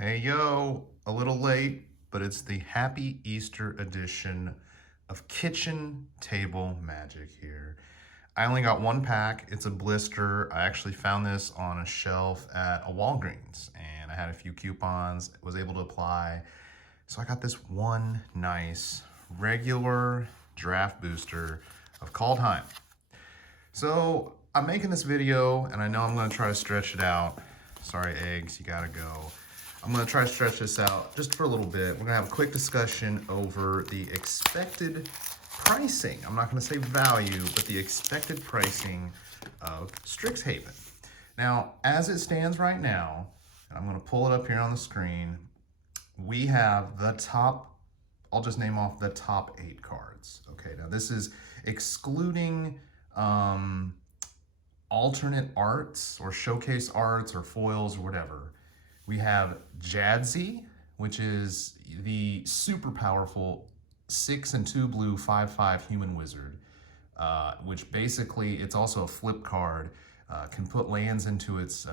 Hey yo, a little late, but it's the Happy Easter edition of Kitchen Table Magic here. I only got one pack. It's a blister. I actually found this on a shelf at a Walgreens and I had a few coupons, was able to apply. So I got this one nice regular draft booster of Kaldheim. So I'm making this video and I know I'm gonna try to stretch it out. Sorry, eggs, you gotta go. I'm gonna try to stretch this out just for a little bit. We're gonna have a quick discussion over the expected pricing. I'm not gonna say value, but the expected pricing of Strixhaven. Now, as it stands right now, I'm gonna pull it up here on the screen. We have the top, I'll just name off the top 8 cards. Okay, now this is excluding alternate arts or showcase arts or foils or whatever. We have Jadzi, which is the super powerful 6 and 2 blue 5/5 human wizard, which basically it's also a flip card. Can put lands into its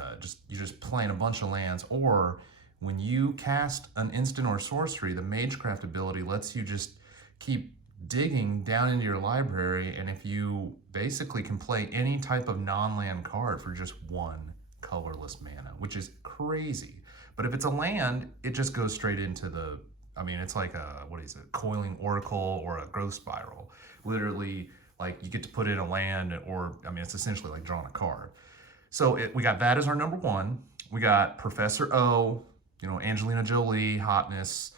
you're just playing a bunch of lands, or when you cast an instant or sorcery, the Magecraft ability lets you just keep digging down into your library, and if you basically can play any type of non-land card for just 1 colorless mana, which is crazy. But if it's a land, it just goes straight into the, I mean, it's like a, what is it, Coiling Oracle or a Growth Spiral. Literally, like, you get to put in a land, or, I mean, it's essentially like drawing a card. So we got that as our number 1. We got Professor O, you know, Angelina Jolie, hotness,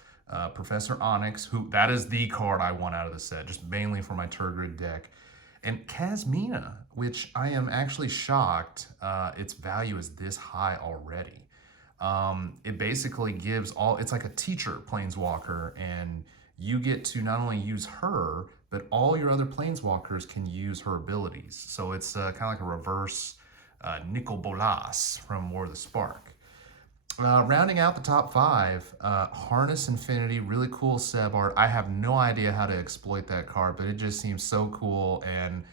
Professor Onyx, who, that is the card I want out of the set, just mainly for my Turgid deck. And Kasmina, which I am actually shocked its value is this high already. It basically gives all, it's like a teacher planeswalker, and you get to not only use her, but all your other planeswalkers can use her abilities. So it's kind of like a reverse Nicol Bolas from War of the Spark. Rounding out the top 5, Harness Infinity, really cool Seb art. I have no idea how to exploit that card, but it just seems so cool. And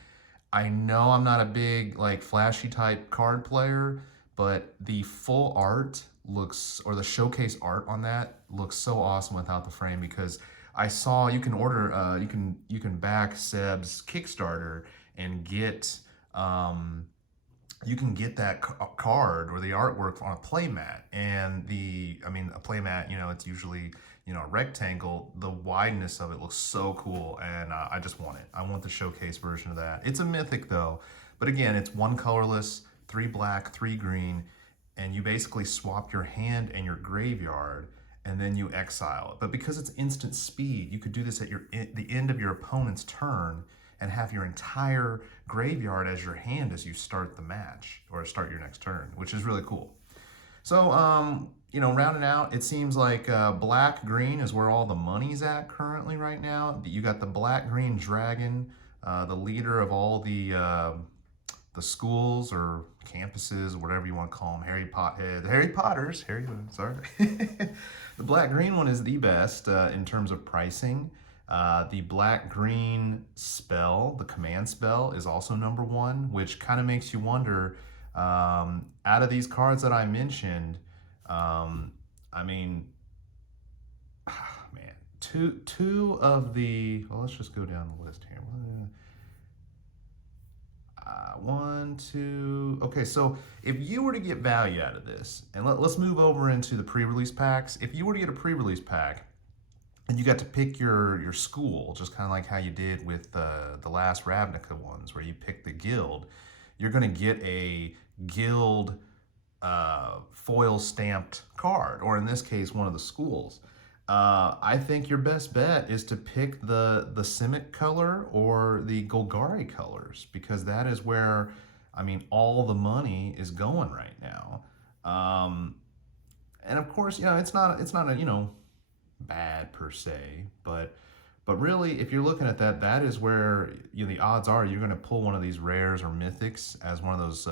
I know I'm not a big, like, flashy type card player, but the full art looks, or the showcase art on that looks so awesome without the frame, because I saw you can order, you can back Seb's Kickstarter and get, you can get that card or the artwork on a playmat. And I mean, a playmat, you know, it's usually, you know, a rectangle. The wideness of it looks so cool, and I just want it. I want the showcase version of that. It's a mythic though, but again, it's 1 colorless, 3 black, 3 green, and you basically swap your hand and your graveyard, and then you exile it. But because it's instant speed, you could do this at the end of your opponent's turn and have your entire graveyard as your hand as you start the match or start your next turn, which is really cool. So, you know, rounding out, it seems like black-green is where all the money's at currently right now. You got the black-green dragon, the leader of all the schools or campuses, whatever you want to call them, Harry Potters, sorry. The black-green one is the best in terms of pricing. The black-green spell, the command spell, is also number 1, which kind of makes you wonder, out of these cards that I mentioned, I mean, man, two of the, well, let's just go down the list here. 1, 2, okay, so if you were to get value out of this, and let's move over into the pre-release packs. If you were to get a pre-release pack, and you got to pick your school, just kind of like how you did with the last Ravnica ones, where you picked the guild. You're going to get a guild foil stamped card, or in this case, one of the schools. I think your best bet is to pick the Simic color or the Golgari colors, because that is where, I mean, all the money is going right now. And of course, you know, it's not a, you know, bad per se, but really, if you're looking at that, that is where, you know, the odds are you're going to pull one of these rares or mythics as one of those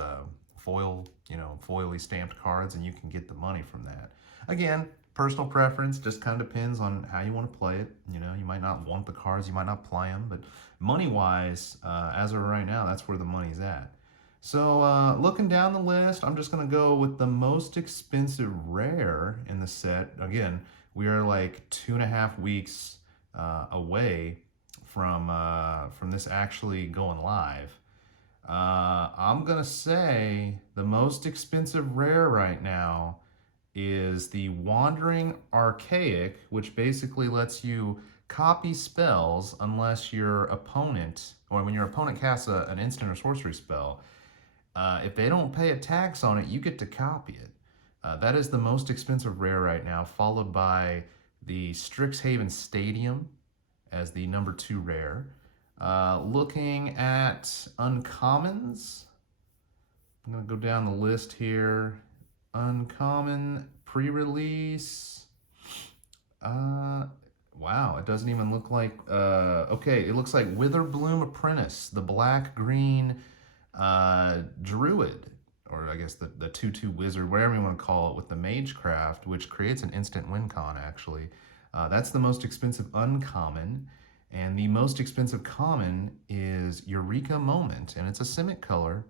foil, you know, foily stamped cards, and you can get the money from that. Again, personal preference, just kind of depends on how you want to play it. You know, you might not want the cards, you might not play them, but money wise, as of right now, that's where the money's at. So looking down the list, I'm just gonna go with the most expensive rare in the set. Again, we are like 2.5 weeks away from this actually going live. I'm gonna say the most expensive rare right now is the Wandering Archaic, which basically lets you copy spells unless your opponent, or when your opponent casts an instant or sorcery spell, if they don't pay a tax on it, you get to copy it. That is the most expensive rare right now, followed by the Strixhaven Stadium as the number 2 rare. Looking at uncommons, I'm going to go down the list here. Uncommon pre-release. Wow, it doesn't even look like, okay, it looks like Witherbloom Apprentice, the black-green druid, or I guess the 2/2 wizard, whatever you want to call it, with the magecraft, which creates an instant win con, actually. That's the most expensive uncommon. And the most expensive common is Eureka Moment, and it's a Simic color.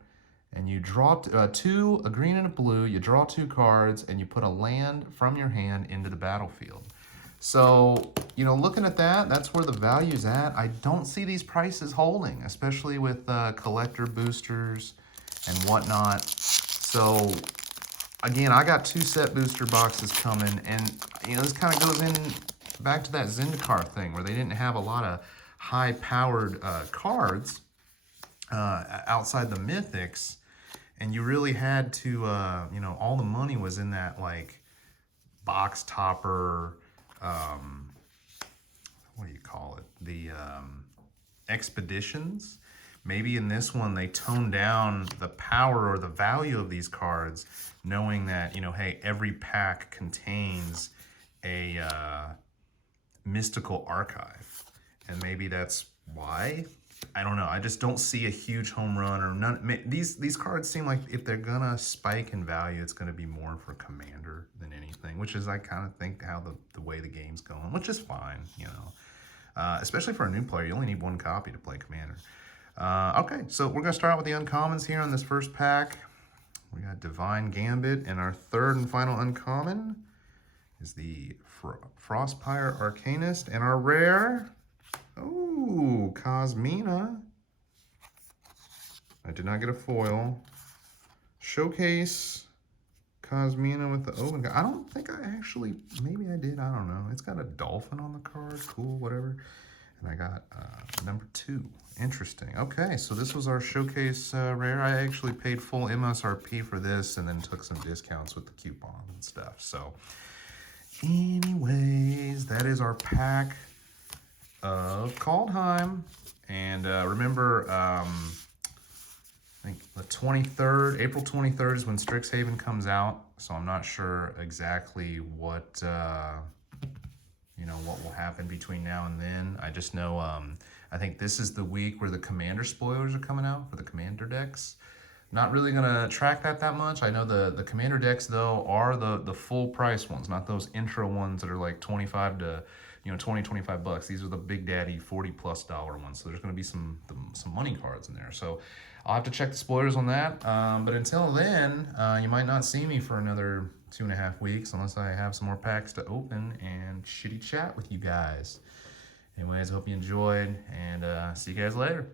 And you draw 2, a green and a blue, you draw 2 cards, and you put a land from your hand into the battlefield. So, you know, looking at that, that's where the value's at. I don't see these prices holding, especially with collector boosters and whatnot. So, again, I got 2 set booster boxes coming, and, you know, this kind of goes in back to that Zendikar thing where they didn't have a lot of high-powered cards outside the mythics. And you really had to, you know, all the money was in that, like, box topper, what do you call it? The expeditions. Maybe in this one they toned down the power or the value of these cards, knowing that, you know, hey, every pack contains a mystical archive. And maybe that's why. I don't know. I just don't see a huge home run or none. These cards seem like if they're gonna spike in value, it's gonna be more for Commander than anything, which is I kind of think how the way the game's going, which is fine, you know. Especially for a new player, you only need 1 copy to play Commander. Okay, so we're gonna start out with the uncommons here on this first pack. We got Divine Gambit, and our third and final uncommon is the Frostpire Arcanist, and our rare. Oh, Cosmina. I did not get a foil. Showcase Cosmina with the open. I don't think I actually, maybe I did, I don't know. It's got a dolphin on the card, cool, whatever. And I got number 2. Interesting. Okay, so this was our showcase rare. I actually paid full MSRP for this and then took some discounts with the coupons and stuff. So anyways, that is our pack of Kaldheim. And remember, I think the 23rd, April 23rd is when Strixhaven comes out. So I'm not sure exactly what, you know, what will happen between now and then. I just know, I think this is the week where the Commander spoilers are coming out for the Commander decks. Not really gonna track that much. I know the Commander decks though are the full price ones, not those intro ones that are like 25 to, you know, 25 bucks. These are the big daddy $40+ ones. So there's gonna be some money cards in there. So I'll have to check the spoilers on that. But until then, you might not see me for another 2.5 weeks unless I have some more packs to open and shitty chat with you guys. Anyways, I hope you enjoyed, and see you guys later.